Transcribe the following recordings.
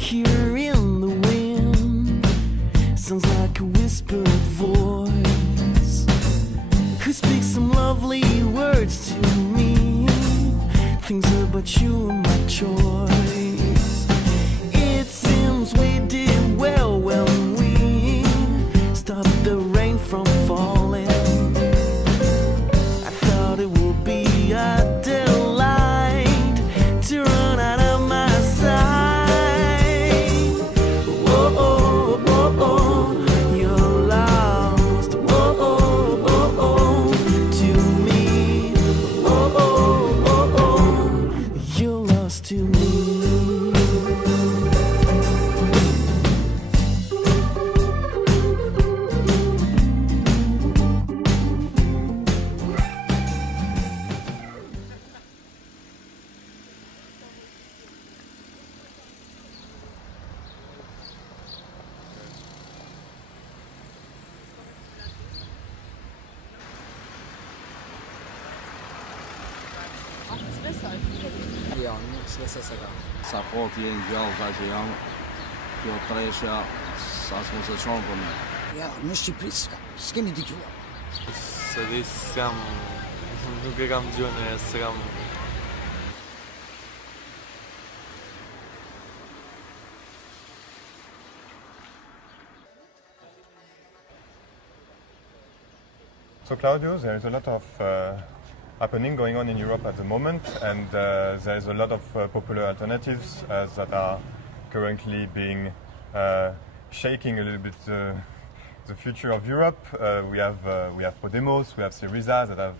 hear in the wind sounds like a whispered voice who speaks some lovely words to me, things about you and my choice. It seems we did well when we stopped the rain from falling. I thought it would be a delight to run out of my sight. Oh, oh, oh, oh, you're lost. Oh, oh, oh, oh, to me. Oh, oh, oh, oh, you're lost to me. Ça prend qu'il y ait une guerre vacuum, puis on traîche à son session comme Ja, myśli bliska, z kim idzie? Сам грам дзённая срам. So Claudio, there is a lot of happening going on in Europe at the moment, and there is a lot of popular alternatives that are currently being shaking a little bit the future of Europe. We have Podemos, we have Syriza that have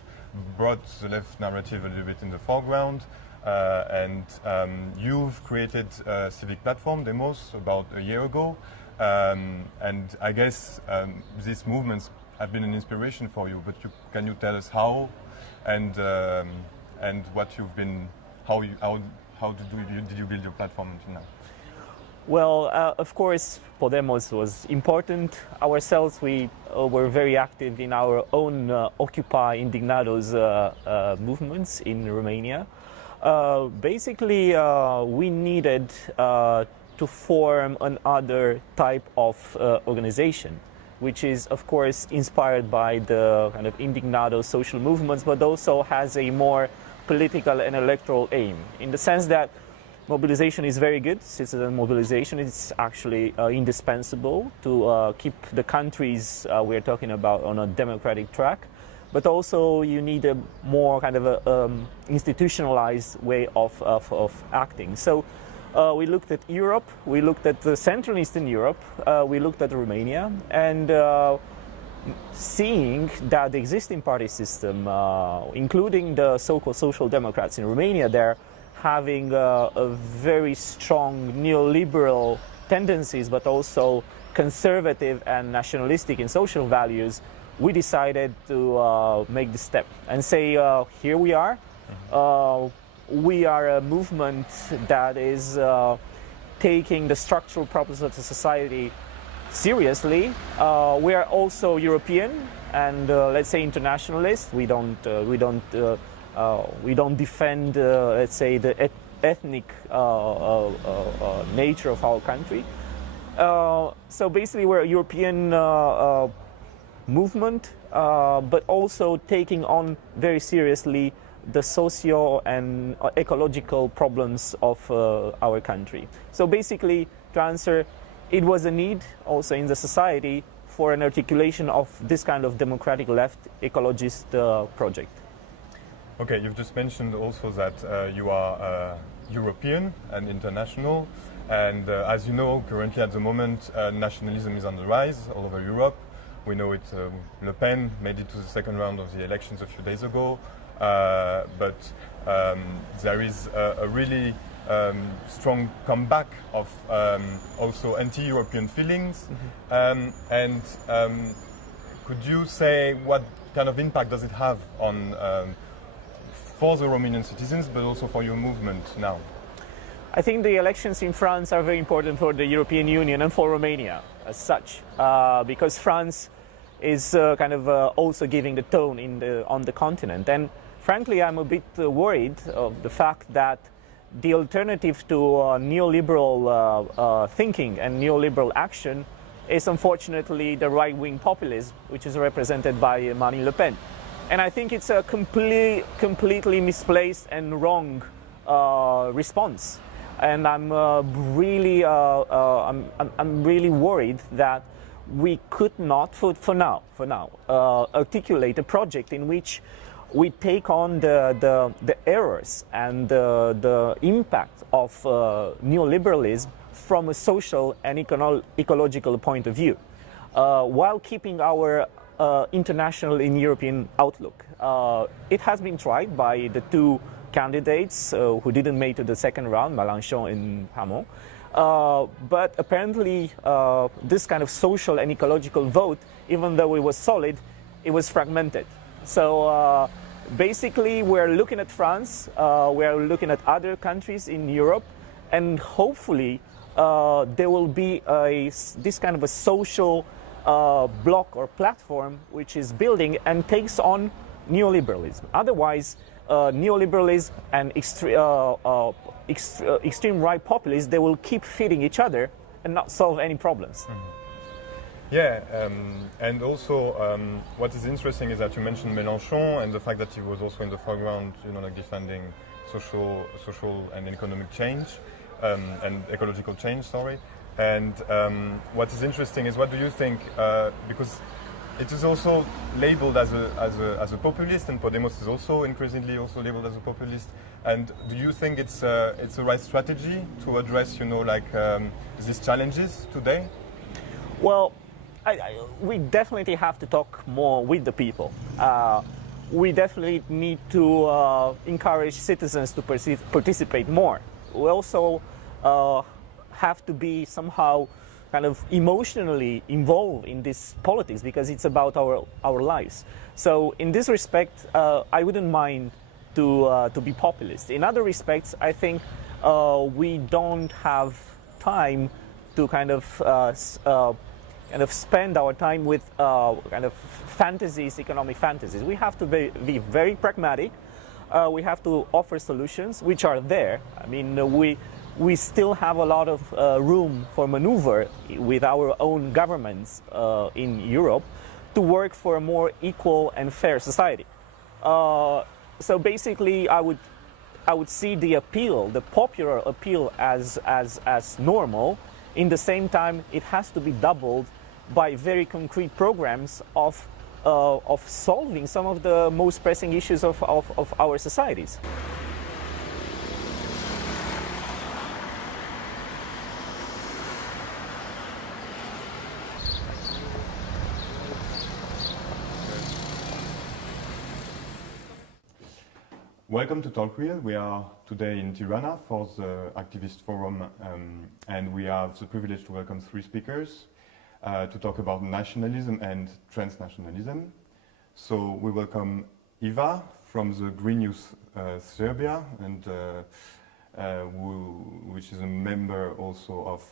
brought the left narrative a little bit in the foreground, and you've created a civic platform, Demos, about a year ago, and I guess these movements have been an inspiration for you. But can you tell us how and what you've been, how did you build your platform until now? Well, of course, Podemos was important. Ourselves, we were very active in our own Occupy Indignados movements in Romania. Basically, we needed to form another type of organization, which is, of course, inspired by the kind of Indignado social movements, but also has a more political and electoral aim, in the sense that mobilization is very good. Citizen mobilization is actually indispensable to keep the countries we're talking about on a democratic track. But also you need a more kind of a, institutionalized way of acting. So we looked at Europe, we looked at Central and Eastern Europe, we looked at Romania, and seeing that the existing party system, including the so-called social democrats in Romania, they're having a very strong neoliberal tendencies, but also conservative and nationalistic in social values, we decided to make the step and say, here we are. We are a movement that is taking the structural problems of the society seriously. We are also European and let's say internationalist. We don't defend, let's say, the ethnic nature of our country. So basically, we're a European movement, but also taking on very seriously the socio and ecological problems of our country. So basically, to answer, it was a need also in the society for an articulation of this kind of democratic left ecologist project. Okay, you've just mentioned also that you are European and international, and as you know, currently at the moment, nationalism is on the rise all over Europe. We know it. Le Pen made it to the second round of the elections a few days ago, but there is a really strong comeback of also anti-European feelings. And could you say what kind of impact does it have on for the Romanian citizens, but also for your movement now? I think the elections in France are very important for the European Union and for Romania as such, because France is kind of also giving the tone on the continent. And frankly, I'm a bit worried of the fact that the alternative to neoliberal thinking and neoliberal action is unfortunately the right-wing populism, which is represented by Marine Le Pen. And I think it's a completely misplaced and wrong response. And I'm really worried that we could not, for now, articulate a project in which we take on the errors and the impact of neoliberalism from a social and ecological point of view, while keeping our international and European outlook. It has been tried by the two candidates who didn't make it to the second round, Mélenchon and Hamon. But apparently this kind of social and ecological vote, even though it was solid, it was fragmented. So basically we're looking at France, we're looking at other countries in Europe, and hopefully there will be this kind of a social bloc or platform which is building and takes on neoliberalism. Otherwise, neoliberalism and extreme right populists, they will keep feeding each other and not solve any problems. Yeah, and also what is interesting is that you mentioned Mélenchon and the fact that he was also in the foreground, you know, like defending social and economic change and ecological change. Sorry. And what is interesting is, what do you think? Because it is also labeled as a populist, and Podemos is also increasingly also labeled as a populist. And do you think it's a right strategy to address, you know, like these challenges today? Well, we definitely have to talk more with the people. We definitely need to encourage citizens to participate more. We also have to be somehow kind of emotionally involved in this politics, because it's about our lives. So in this respect, I wouldn't mind to be populist. In other respects, I think we don't have time to kind of spend our time with kind of fantasies, economic fantasies. We have to be very pragmatic. We have to offer solutions which are there. I mean, we still have a lot of room for maneuver with our own governments in Europe to work for a more equal and fair society. So basically, I would see the appeal, the popular appeal, as normal. In the same time, it has to be doubled by very concrete programs of solving some of the most pressing issues of our societies. Welcome to Talk Real. We are today in Tirana for the Activist Forum, and we have the privilege to welcome three speakers to talk about nationalism and transnationalism. So we welcome Eva from the Green Youth Serbia, and which is a member also of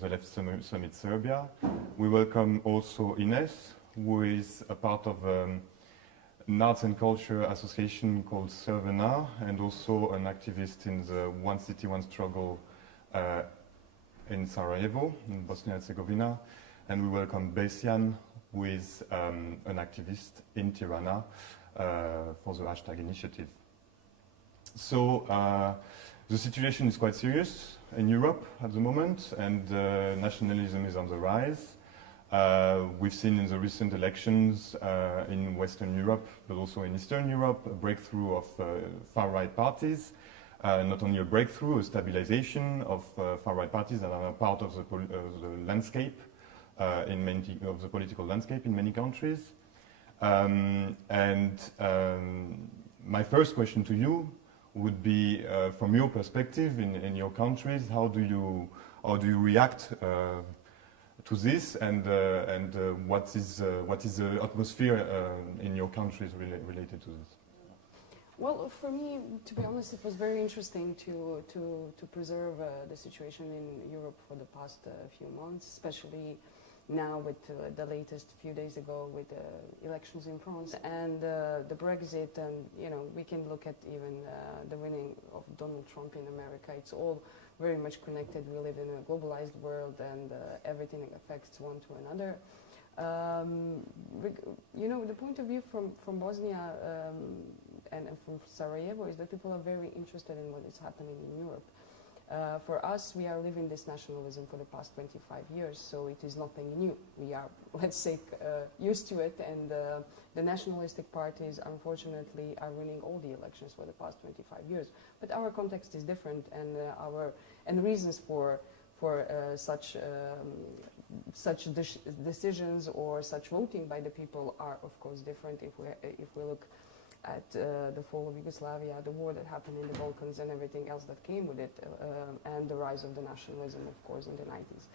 the Left Summit Serbia. We welcome also Ines, who is a part of an arts and culture association called Cervena, and also an activist in the One City, One Struggle in Sarajevo, in Bosnia and Herzegovina. And we welcome Besian, who is an activist in Tirana for the hashtag initiative. So the situation is quite serious in Europe at the moment, and nationalism is on the rise. We've seen in the recent elections in Western Europe, but also in Eastern Europe, a breakthrough of far-right parties. Not only a breakthrough, a stabilization of far-right parties that are part of the landscape, of the political landscape in many countries. My first question to you would be, from your perspective in your countries, how do you react to this, and what is the atmosphere in your countries related to this? Well, for me, to be honest, it was very interesting to preserve the situation in Europe for the past few months, especially now with the latest few days ago with the elections in France and the Brexit, and we can look at even the winning of Donald Trump in America. It's all very much connected. We live in a globalized world, and everything affects one to another. The point of view from Bosnia and from Sarajevo is that people are very interested in what is happening in Europe. For us, we are living this nationalism for the past 25 years, so it is nothing new. We are, let's say, used to it, and the nationalistic parties, unfortunately, are winning all the elections for the past 25 years. But our context is different, and the reasons for such decisions or such voting by the people are, of course, different. If we look at the fall of Yugoslavia, the war that happened in the Balkans, and everything else that came with it, and the rise of the nationalism, of course, in the 90s.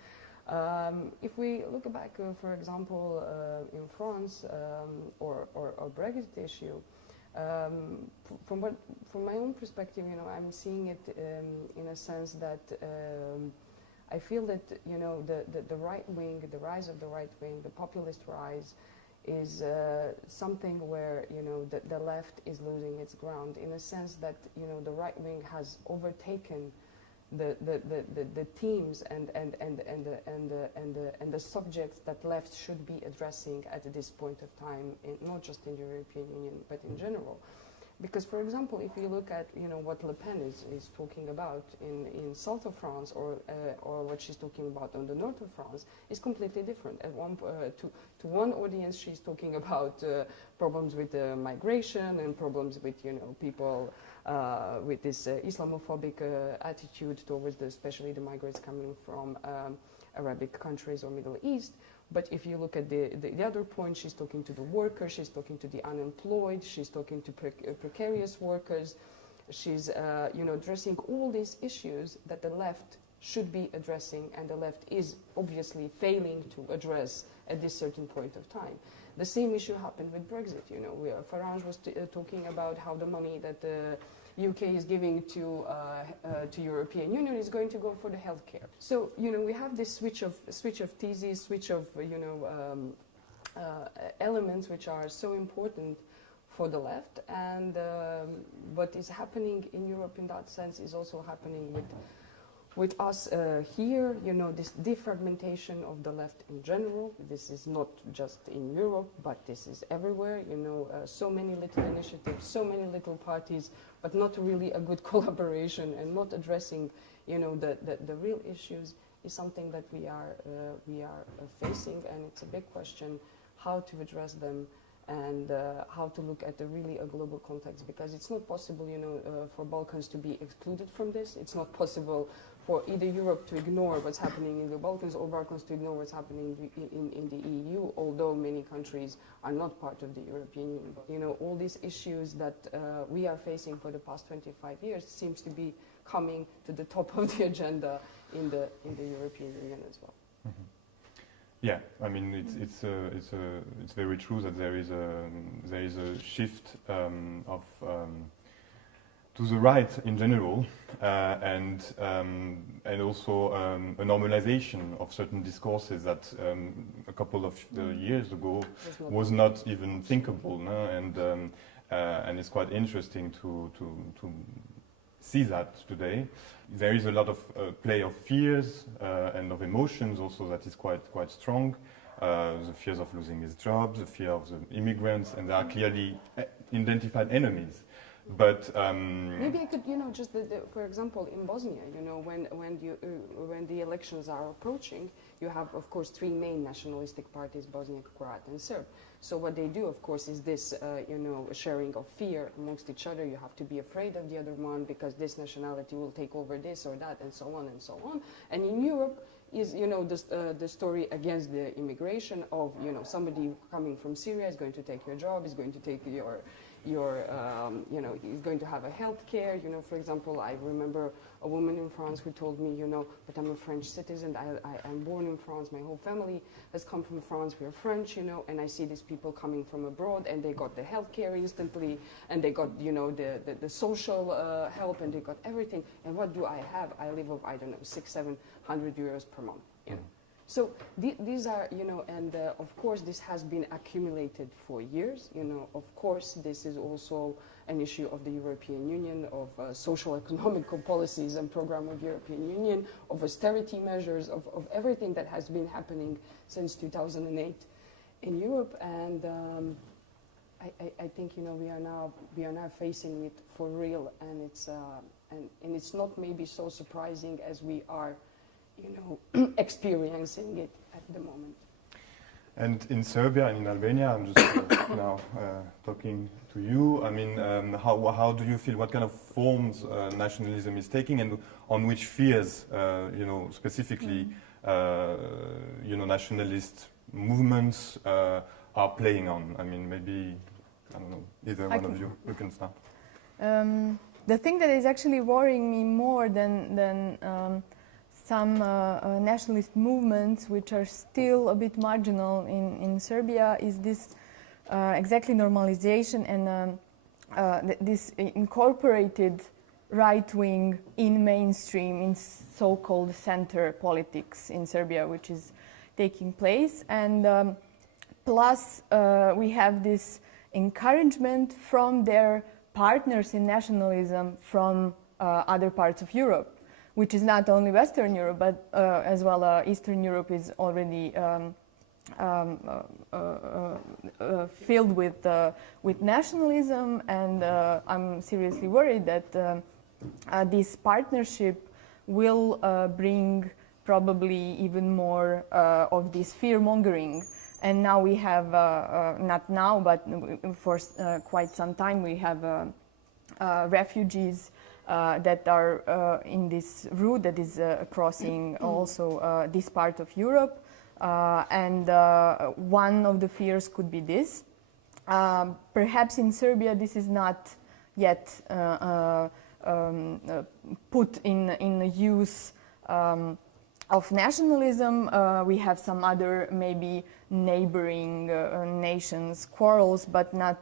If we look back, for example, in France or Brexit issue, from my own perspective, I'm seeing it in a sense that I feel that the right wing, the rise of the right wing, the populist rise, is something where the left is losing its ground, in a sense that the right wing has overtaken the themes and the subjects that left should be addressing at this point of time, not just in the European Union but in general. Because, for example, if you look at what Le Pen is talking about in south of France, or what she's talking about on the north of France, is completely different. At to one audience, she's talking about problems with migration and problems with people with this Islamophobic attitude towards especially the migrants coming from Arabic countries or Middle East. But if you look at the other point, she's talking to the workers, she's talking to the unemployed, she's talking to precarious workers. She's addressing all these issues that the left should be addressing, and the left is obviously failing to address at this certain point of time. The same issue happened with Brexit. Farage was talking about how the money that the UK is giving to European Union is going to go for the healthcare. So we have this switch of theses, switch of elements which are so important for the left, and what is happening in Europe in that sense is also happening with us here. This defragmentation of the left in general. This is not just in Europe, but this is everywhere. So many little initiatives, so many little parties, but not really a good collaboration, and not addressing, the real issues is something that we are facing, and it's a big question how to address them, and how to look at a global context, because it's not possible, for Balkans to be excluded from this. It's not possible for either Europe to ignore what's happening in the Balkans, or Balkans to ignore what's happening in the EU, although many countries are not part of the European Union. All these issues that we are facing for the past 25 years seems to be coming to the top of the agenda in the European Union as well. Mm-hmm. Yeah, I mean it's very true that there is a shift of to the right in general, and also a normalization of certain discourses that a couple of years ago was not even thinkable, no? And it's quite interesting to see that today. There is a lot of play of fears and of emotions also that is quite strong. The fears of losing his job, the fear of the immigrants, and there are clearly identified enemies. But maybe I could, just for example, in Bosnia, when the elections are approaching, you have, of course, three main nationalistic parties: Bosniak, Croat, and Serb. So what they do, of course, is this, sharing of fear amongst each other. You have to be afraid of the other one because this nationality will take over this or that, and so on and so on. And in Europe is, the story against the immigration of, somebody coming from Syria is going to take your job, is going to take your is going to have a health care. For example, I remember a woman in France who told me, but I'm a French citizen, I'm born in France, my whole family has come from France, we're French, and I see these people coming from abroad, and they got the health care instantly, and they got, the social help, and they got everything. And what do I have? I live of, I don't know, 600-700 euros per month. So these are, you know, and of course this has been accumulated for years. You know, of course this is also an issue of the European Union, of social economical policies and program of European Union, of austerity measures, of everything that has been happening since 2008 in Europe. And I think, you know, we are now facing it for real, and it's not maybe so surprising as we are, you know, experiencing it at the moment. And in Serbia and in Albania, I'm just now talking to you. I mean, how do you feel? What kind of forms nationalism is taking, and on which spheres, you know, specifically, you know, nationalist movements are playing on? I mean, maybe, I don't know, either one of you can start. The thing that is actually worrying me more than some nationalist movements, which are still a bit marginal in Serbia, is this exactly normalization and this incorporated right wing in mainstream, in so-called center politics in Serbia, which is taking place. And plus, we have this encouragement from their partners in nationalism from other parts of Europe, which is not only Western Europe, but as well Eastern Europe is already filled with nationalism, and I'm seriously worried that this partnership will bring probably even more of this fear-mongering. And now we have, not now, but for quite some time, we have refugees that are in this route that is crossing also this part of Europe. And one of the fears could be this. Perhaps in Serbia this is not yet put in use of nationalism. We have some other maybe neighboring nations quarrels, but not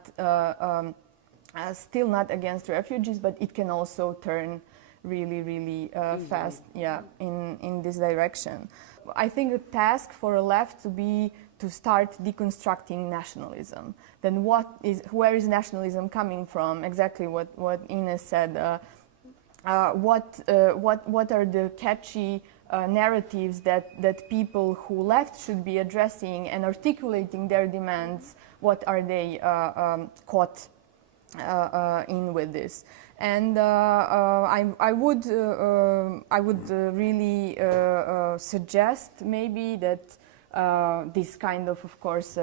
still not against refugees, but it can also turn really fast, yeah, in this direction. I think the task for a left to be to start deconstructing nationalism. Then where is nationalism coming from? Exactly what Ines said. What are the catchy narratives that people who left should be addressing and articulating their demands? What are they caught in with this? And I would really suggest maybe that this kind of course,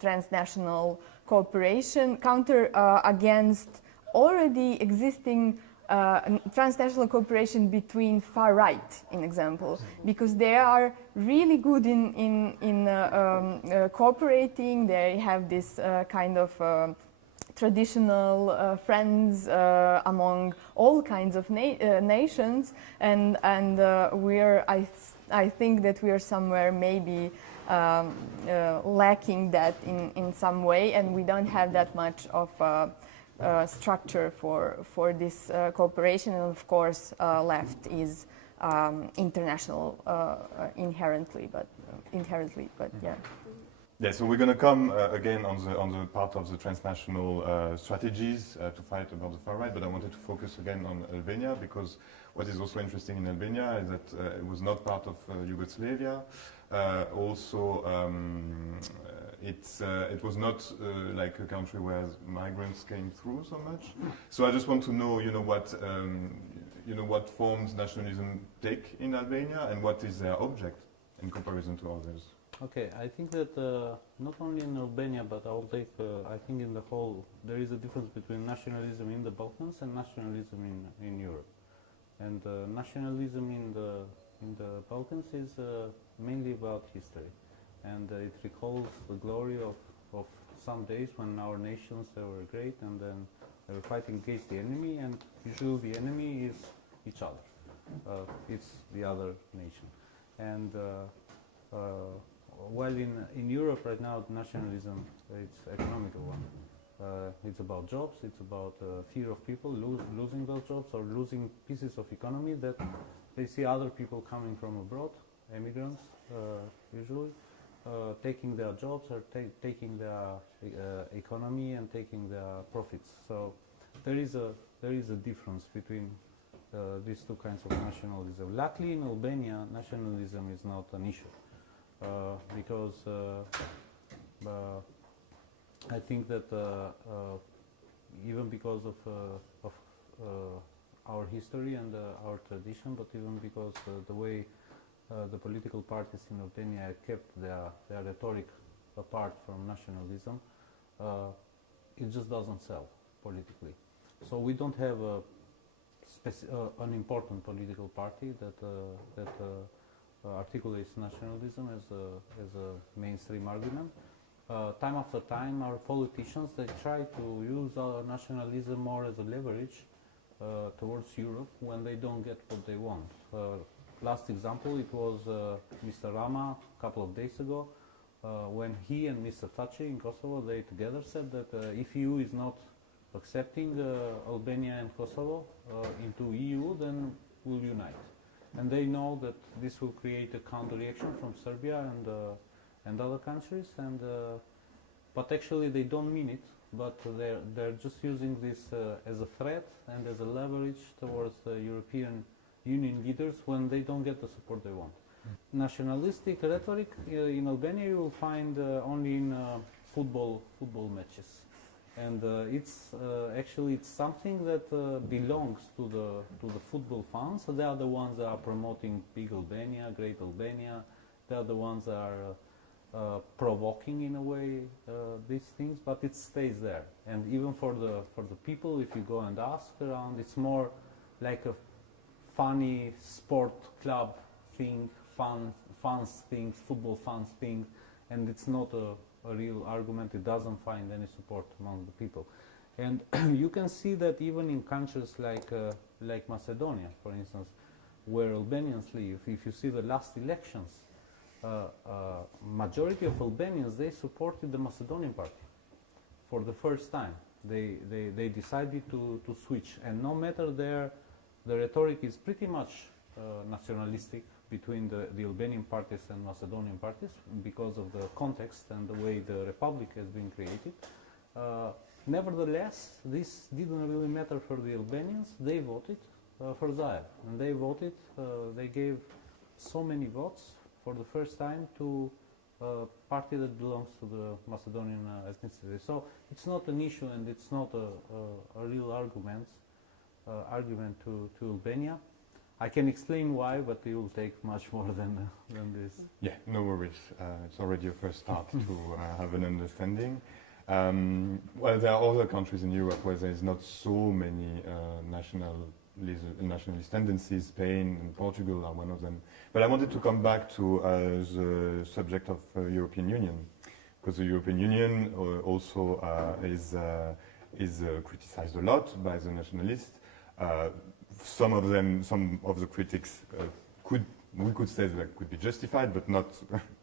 transnational cooperation counter against already existing transnational cooperation between far right, in example, because they are really good in cooperating. They have this kind of traditional friends among all kinds of nations, and I think that we are somewhere maybe lacking that in some way, and we don't have that much of structure for this cooperation. And of course, left is international inherently, but yeah. Yeah, so we're going to come again on the part of the transnational strategies to fight about the far right, but I wanted to focus again on Albania, because what is also interesting in Albania is that it was not part of Yugoslavia. Also, it was not like a country where migrants came through so much. So I just want to know, what forms nationalism take in Albania, and what is their object in comparison to others. Okay, I think that not only in Albania, but I'll take, I think in the whole, there is a difference between nationalism in the Balkans and nationalism in Europe. And nationalism in the Balkans is mainly about history. And it recalls the glory of some days when our nations, they were great, and then they were fighting against the enemy, and usually the enemy is each other. It's the other nation. And while in Europe right now, nationalism, it's economical one. It's about jobs, it's about fear of people losing those jobs or losing pieces of economy that they see other people coming from abroad immigrants, usually, taking their jobs or taking their economy and taking their profits. So there is a difference between these two kinds of nationalism. Luckily, in Albania, nationalism is not an issue because I think that even because of our history and our tradition, but even because the way the political parties in Albania kept their rhetoric apart from nationalism, it just doesn't sell politically. So we don't have an important political party that articulates nationalism as a mainstream argument. Time after time, our politicians, they try to use our nationalism more as a leverage towards Europe when they don't get what they want. Last example, it was Mr. Rama a couple of days ago, when he and Mr. Taci in Kosovo, they together said that if EU is not accepting Albania and Kosovo into EU, then we'll unite. And they know that this will create a counter-reaction from Serbia and other countries, but actually they don't mean it, but they're just using this as a threat and as a leverage towards the European Union leaders when they don't get the support they want. Nationalistic rhetoric in Albania you will find only in football matches, and it's something that belongs to the football fans. So they are the ones that are promoting big Albania, great Albania. They are the ones that are provoking in a way these things, but it stays there. And even for the people, if you go and ask around, it's more like a funny sport club thing, fans things, football fans thing, and it's not a real argument. It doesn't find any support among the people. And you can see that even in countries like Macedonia, for instance, where Albanians live. If you see the last elections, majority of Albanians, they supported the Macedonian party for the first time. They decided to switch, and no matter the rhetoric is pretty much nationalistic between the Albanian parties and Macedonian parties because of the context and the way the republic has been created. Nevertheless, this didn't really matter for the Albanians. They voted for Zaev, and they gave so many votes for the first time to a party that belongs to the Macedonian ethnicity. So it's not an issue, and it's not a real argument to Albania. I can explain why, but it will take much more than this. Yeah, no worries. It's already a first start to have an understanding. Well, there are other countries in Europe where there is not so many nationalist tendencies. Spain and Portugal are one of them. But I wanted to come back to the subject of European Union, because the European Union also is criticized a lot by the nationalists. Some of the critics we could say that could be justified, but not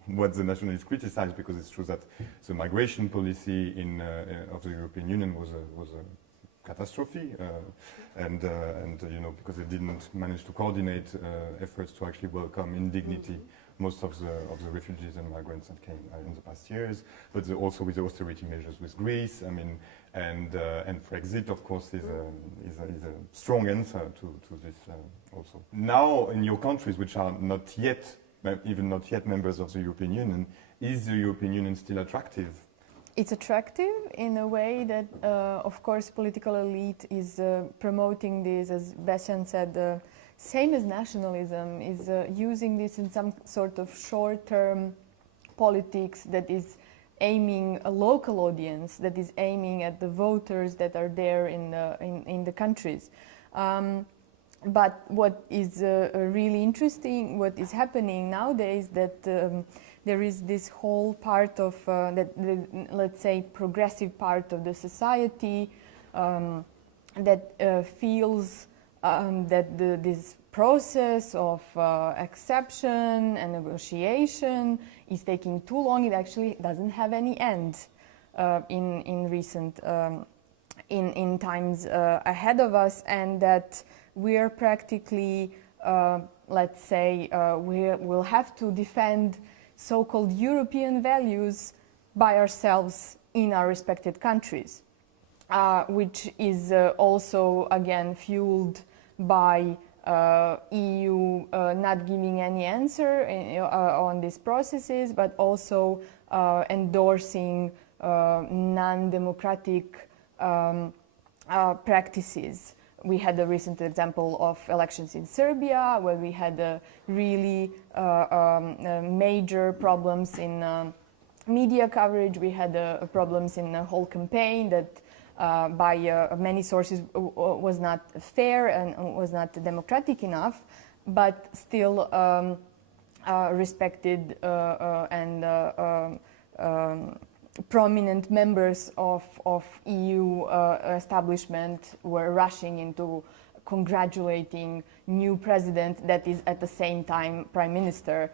what the nationalists criticize, because it's true that the migration policy of the European Union was a catastrophe, and because they didn't manage to coordinate efforts to actually welcome in dignity most of the refugees and migrants that came in the past years, but also with the austerity measures with Greece. I mean, and Brexit, of course, is a strong answer to this also. Now, in your countries, which are not yet members of the European Union, is the European Union still attractive? It's attractive in a way that, of course, political elite is promoting this, as Beshan said, same as nationalism, is using this in some sort of short-term politics that is aiming a local audience, that is aiming at the voters that are there in the countries. But what is really interesting, what is happening nowadays, that there is this whole part of let's say, progressive part of the society that feels that this process of acceptation and negotiation is taking too long. It actually doesn't have any end in recent in times ahead of us, and that we are practically let's say, we will have to defend so-called European values by ourselves in our respected countries, which is also, again, fueled by EU not giving any answer on these processes, but also endorsing non-democratic practices. We had a recent example of elections in Serbia, where we had really major problems in media coverage. We had problems in the whole campaign that by many sources was not fair and was not democratic enough, but still respected and prominent members of EU establishment were rushing into congratulating new president that is at the same time prime minister,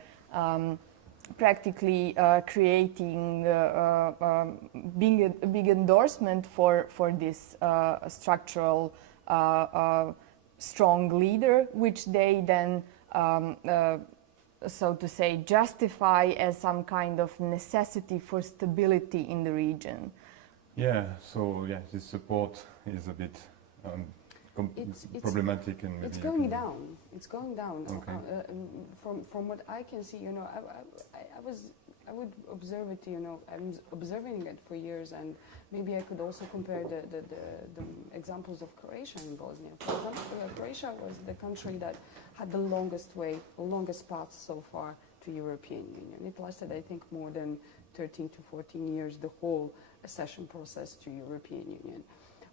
practically creating being a big endorsement for this structural strong leader, which they then so to say, justify as some kind of necessity for stability in the region. Yeah, so yeah, this support is a bit problematic and maybe it's going down. It's going down. Okay. From what I can see, I would observe it. I'm observing it for years, and maybe I could also compare the examples of Croatia and Bosnia. For example, Croatia was the country that had the longest path so far to European Union. It lasted, I think, more than 13 to 14 years, the whole accession process to European Union.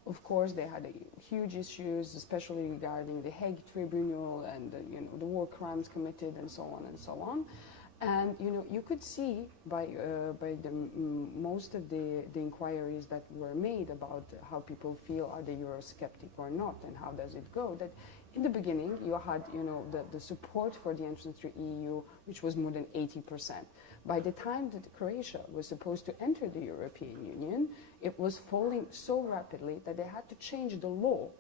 Of course, they had huge issues, especially regarding the Hague Tribunal and the war crimes committed and so on and so on. And you could see by most of the inquiries that were made about how people feel, are they Eurosceptic or not, and how does it go, that in the beginning you had the support for the entrance to EU, which was more than 80%. By the time that Croatia was supposed to enter the European Union, it was falling so rapidly that they had to change the law,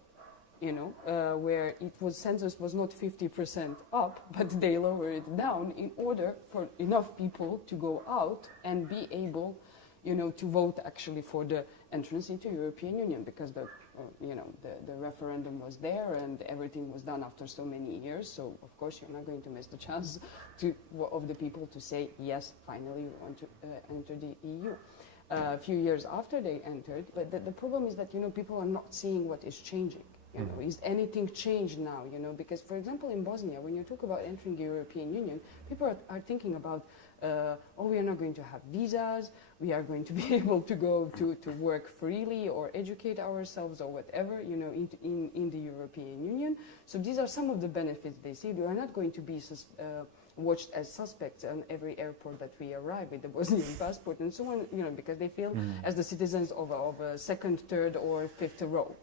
where census was not 50% up, but they lowered it down in order for enough people to go out and be able, to vote actually for the entrance into European Union, because the referendum was there and everything was done after so many years. So of course you're not going to miss the chance of the people to say yes, finally we want to enter the EU. A few years after they entered, but the problem is that people are not seeing what is changing. Is anything changed now? Because for example in Bosnia, when you talk about entering the European Union, people are thinking about we are not going to have visas, we are going to be able to go to work freely or educate ourselves or whatever, in the European Union. So these are some of the benefits they see. We are not going to be watched as suspects on every airport that we arrive with the Bosnian passport and so on, because they feel as the citizens of a second, third or fifth row,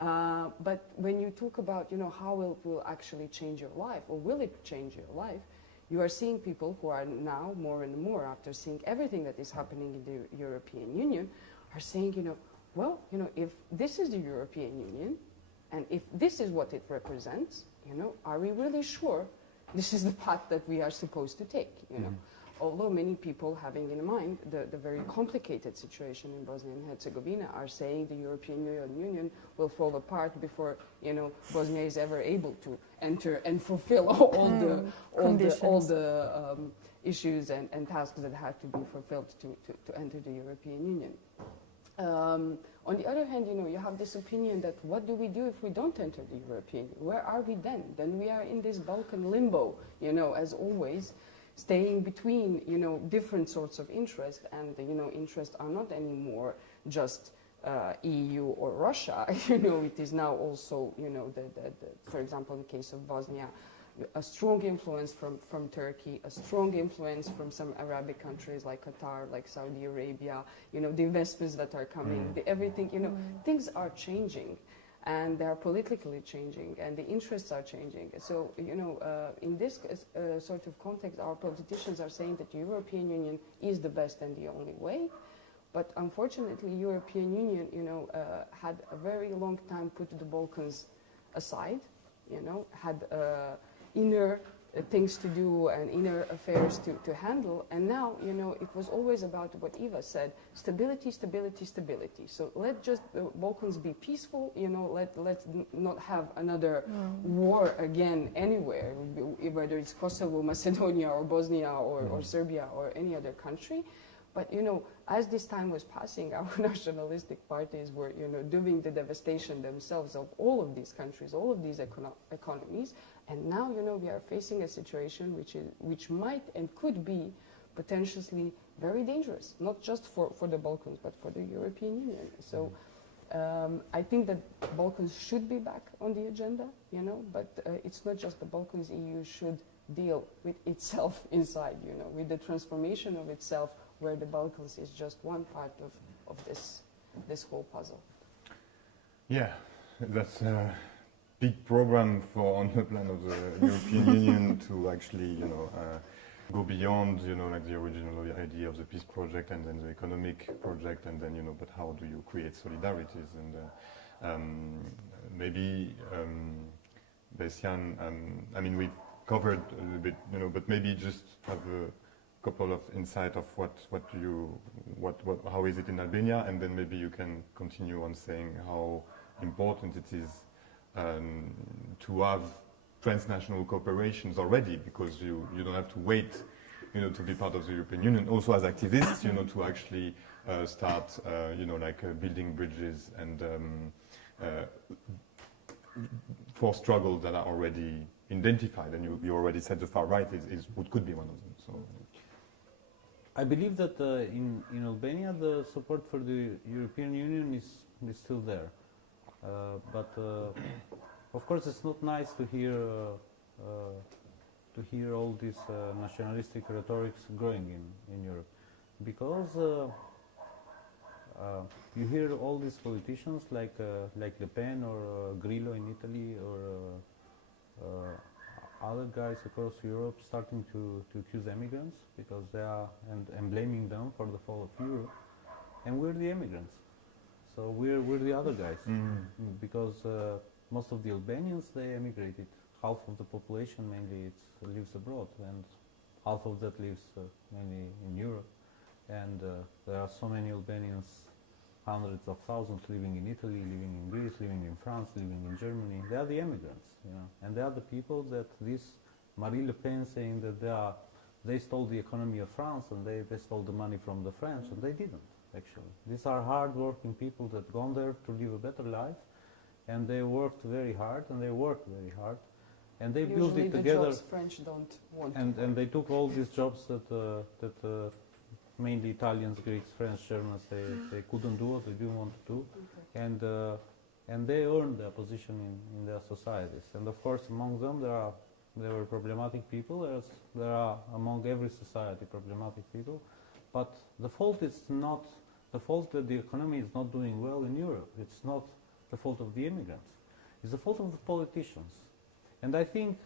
But when you talk about, how it will actually change your life, or will it change your life, you are seeing people who are now more and more, after seeing everything that is happening in the European Union, are saying, if this is the European Union, and if this is what it represents, are we really sure this is the path that we are supposed to take, Although many people, having in mind the very complicated situation in Bosnia and Herzegovina, are saying the European Union will fall apart before Bosnia is ever able to enter and fulfill all the issues and tasks that have to be fulfilled to enter the European Union. On the other hand, you have this opinion that what do we do if we don't enter the European Union? Where are we then? Then we are in this Balkan limbo, as always, staying between, different sorts of interest, and the, interests are not anymore just EU or Russia. It is now also, for example, in the case of Bosnia, a strong influence from Turkey, a strong influence from some Arabic countries like Qatar, like Saudi Arabia, the investments that are coming, everything, things are changing. And they are politically changing, and the interests are changing. So, in this sort of context, our politicians are saying that the European Union is the best and the only way. But unfortunately, European Union, had a very long time put the Balkans aside, had inner things to do and inner affairs to handle. And now, you know, it was always about what Eva said, stability, stability, stability. So let just the Balkans be peaceful, you know, let's not have another war again anywhere, whether it's Kosovo, Macedonia, or Bosnia, or Serbia, or any other country. But, you know, as this time was passing, our nationalistic parties were, you know, doing the devastation themselves of all of these countries, all of these economies. And now, you know, we are facing a situation which might and could be potentially very dangerous, not just for the Balkans, but for the European Union. So I think that Balkans should be back on the agenda, you know, but it's not just the Balkans. EU should deal with itself inside, you know, with the transformation of itself, where the Balkans is just one part of this whole puzzle. Yeah, that's a big program for on the plan of the European Union to actually, you know, go beyond, you know, like the original idea of the peace project and then the economic project, and then, you know, but how do you create solidarities? And maybe, Bessian, I mean, we covered a little bit, you know, but maybe just have a couple of insight of how is it in Albania, and then maybe you can continue on saying how important it is to have transnational cooperations already, because you don't have to wait, you know, to be part of the European Union. Also as activists, you know, to actually start, you know, like building bridges and for struggles that are already identified. And you already said the far right could be one of them. So I believe that in Albania the support for the European Union is still there, but of course it's not nice to hear all this nationalistic rhetorics growing in Europe, because you hear all these politicians like Le Pen or Grillo in Italy or other guys across Europe starting to accuse immigrants because they are and blaming them for the fall of Europe, and we're the immigrants, so we're the other guys, because most of the Albanians, they emigrated. Half of the population mainly lives abroad, and half of that lives mainly in Europe, and there are so many Albanians, hundreds of thousands living in Italy, living in Greece, living in France, living in Germany. They are the immigrants, you know, and they are the people that this Marine Le Pen saying that they stole the economy of France and they stole the money from the French, and they didn't actually. These are hard-working people that gone there to live a better life, and they worked very hard, and they work very hard, and they built it together. Jobs French don't want. And they took all these jobs that mainly Italians, Greeks, French, Germans, they couldn't do or they didn't want to do, and they earned their position in their societies. And of course, among them there were problematic people. There are among every society problematic people, but the fault is not the fault that the economy is not doing well in Europe. It's not the fault of the immigrants. It's the fault of the politicians. And I think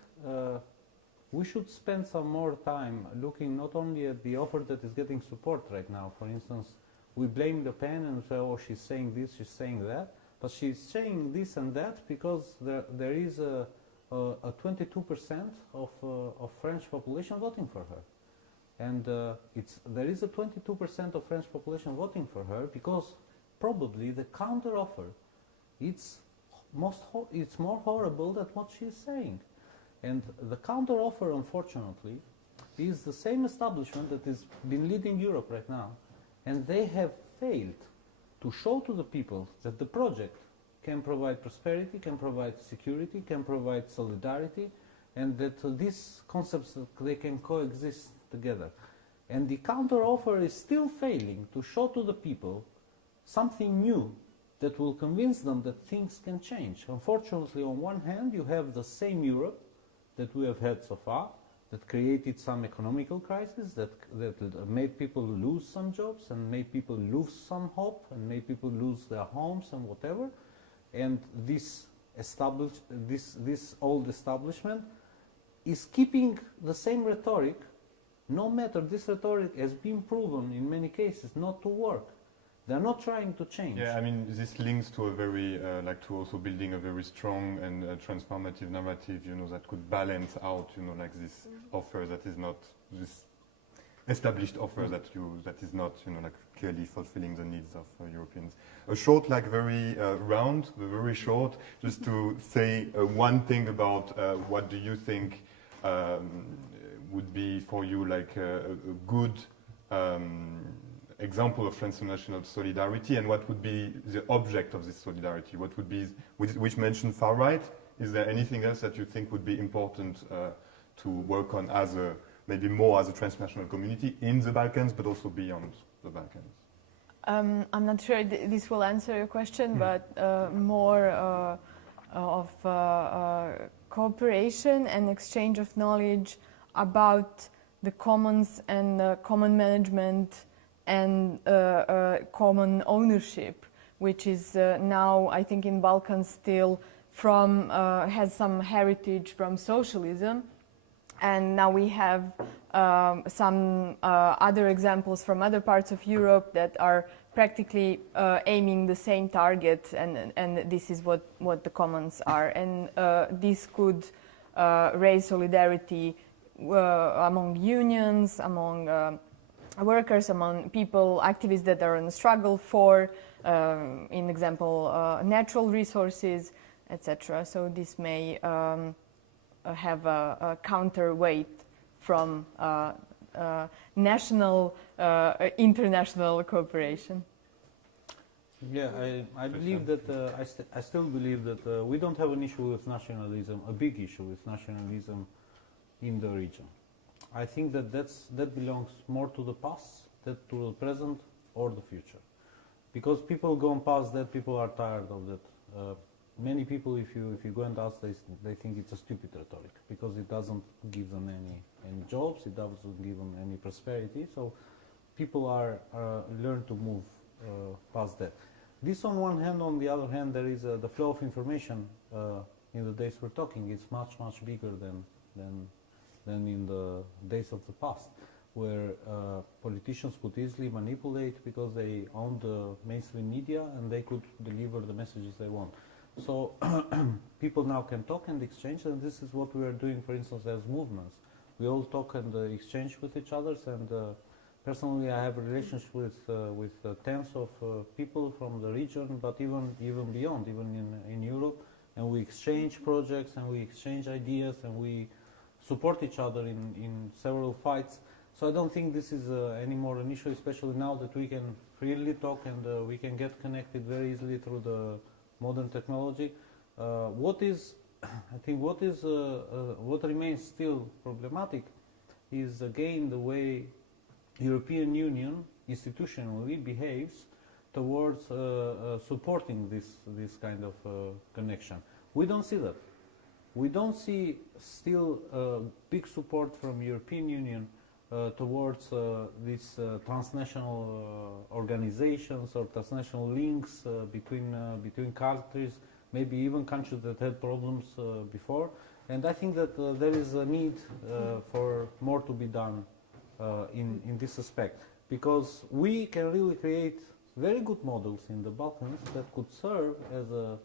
we should spend some more time looking not only at the offer that is getting support right now. For instance, we blame Le Pen and say, oh, she's saying this, she's saying that, but she's saying this and that because there is a 22% of French population voting for her. And there is a 22% of French population voting for her because probably the counter offer it's more horrible than what she is saying. And the counter offer, unfortunately, is the same establishment that has been leading Europe right now. And they have failed to show to the people that the project can provide prosperity, can provide security, can provide solidarity, and that these concepts, they can coexist together. And the counter offer is still failing to show to the people something new that will convince them that things can change. Unfortunately, on one hand, you have the same Europe that we have had so far, that created some economical crisis, that made people lose some jobs and made people lose some hope and made people lose their homes and whatever. And this old establishment is keeping the same rhetoric, no matter this rhetoric has been proven in many cases not to work. They're not trying to change. Yeah, I mean, this links to a very, like to also building a very strong and transformative narrative, you know, that could balance out, you know, like this offer that is not this established offer that is not, you know, like clearly fulfilling the needs of Europeans. A short, like very round, very short, just to say one thing about what do you think would be for you like a good example of transnational solidarity, and what would be the object of this solidarity? What would be, which mentioned far right? Is there anything else that you think would be important to work on as a, maybe more as a transnational community in the Balkans, but also beyond the Balkans? I'm not sure this will answer your question, but more of cooperation and exchange of knowledge about the commons and common management and common ownership, which is now, I think, in Balkans still from has some heritage from socialism, and now we have some other examples from other parts of Europe that are practically aiming the same target, and this is what the commons are, and this could raise solidarity among unions, among workers, among people, activists that are in a struggle for, in example, natural resources, etc. So this may have a counterweight from national, international cooperation. Yeah, I believe that, I still believe that we don't have an issue with nationalism, a big issue with nationalism in the region. I think that that belongs more to the past than to the present or the future. Because people gone past that, people are tired of that. Many people, if you go and ask, they think it's a stupid rhetoric because it doesn't give them any jobs, it doesn't give them any prosperity. So people are learn to move past that. This on one hand. On the other hand, there is the flow of information in the days we're talking. It's much bigger than in the days of the past, where politicians could easily manipulate because they owned the mainstream media and they could deliver the messages they want. So people now can talk and exchange, and this is what we are doing, for instance, as movements. We all talk and exchange with each other, and personally I have a relationship with tens of people from the region, but even beyond, even in Europe, and we exchange projects and we exchange ideas and we support each other in several fights. So I don't think this is anymore an issue, especially now that we can freely talk and we can get connected very easily through the modern technology. What remains still problematic is again the way European Union institutionally behaves towards supporting this kind of connection. We don't see that. We don't see still big support from European Union towards these transnational organizations or transnational links between countries, maybe even countries that had problems before. And I think that there is a need for more to be done in this aspect, because we can really create very good models in the Balkans that could serve as a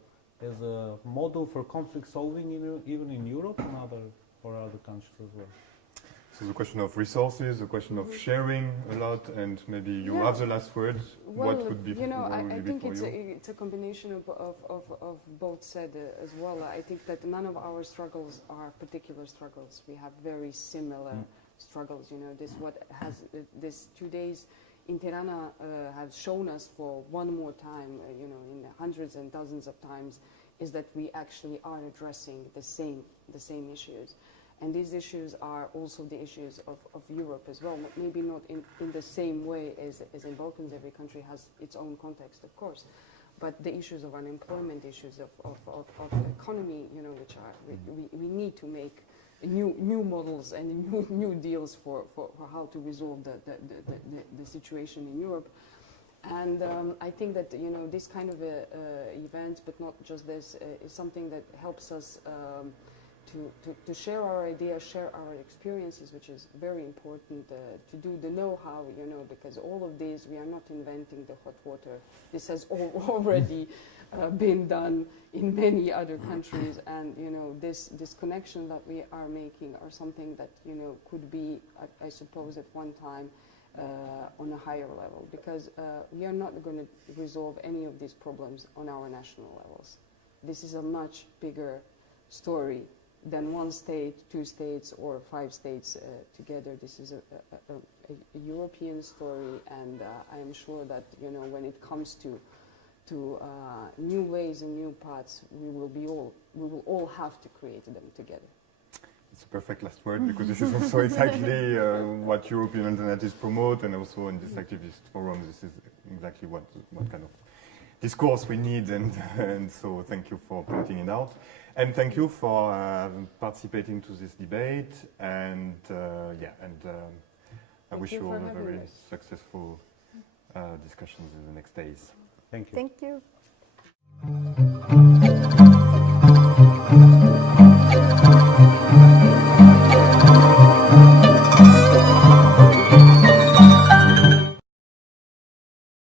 model for conflict solving even in Europe and other countries as well. So the question of resources, the question of sharing a lot, and maybe you have the last word. Well, what would be? I think it's a combination of both said as well. I think that none of our struggles are particular struggles. We have very similar struggles. You know, this 2 days in Tirana has shown us for one more time, in hundreds and dozens of times, is that we actually are addressing the same issues. And these issues are also the issues of Europe as well. Maybe not in the same way as in Balkans. Every country has its own context, of course. But the issues of unemployment, issues of economy, which are, we need to make new models and new deals for how to resolve the situation in Europe. And I think that this kind of event, but not just this, is something that helps us to share our ideas, share our experiences, which is very important, to do the know-how, you know, because all of these, we are not inventing the hot water. This has already been done in many other countries, and, you know, this connection that we are making are something that, you know, could be, I suppose, at one time on a higher level, because we are not going to resolve any of these problems on our national levels. This is a much bigger story than one state, two states, or five states together. This is a European story, and I am sure that, you know, when it comes to new ways and new paths, we will all have to create them together. It's a perfect last word, because this is also exactly what European alternatives promote, and also in this activist forum, this is exactly what kind of discourse we need, and so thank you for pointing it out. And thank you for participating to this debate, and I wish you all a very successful discussions in the next days. Thank you. Thank you.